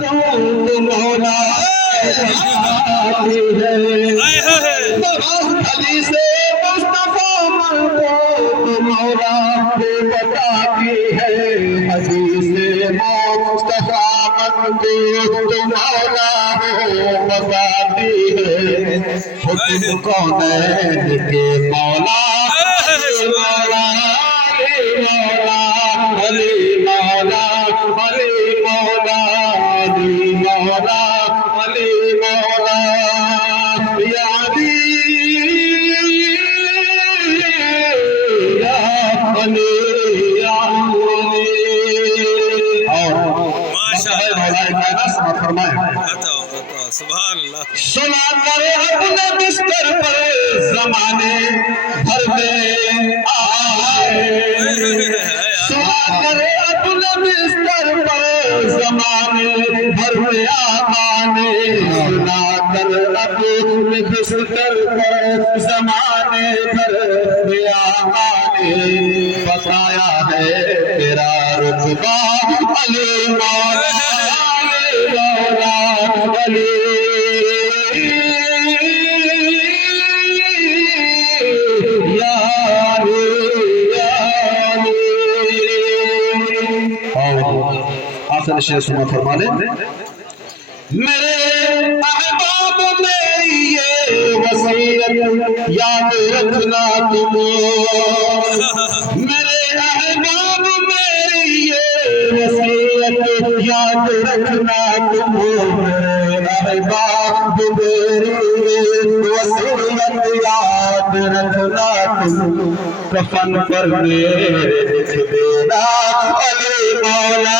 تو مولا بتاتی ہے علی سے مصطفیٰ تو مولا بتاتی ہے علی سے مصطفیٰ تو مولا بتاتی ہے حکم کونین کے مولا مولا علی مولا علی مولا علی مولا علی مولا یا علی یا علی یا علی اور فرمائے سبحان اللہ سنا کرے اپنے بستر پر زمانے بھر میں آئے سنا کرے اپنے بستر پر زمانے بھر میں آنے سنا کر اپنے بستر پر زمانے بھر میں آنے بتایا ہے تیرا رتبہ علی مولا علی یا آسن شیخ سنا فرما لیں میرے احباب میری یہ وصیت یاد رکھنا تم میرے احباب میری یہ وصیت یاد رکھنا تم میرے احباب میری وصیت یاد رکھنا تم کفن پر میرے لکھ دینا علی مولا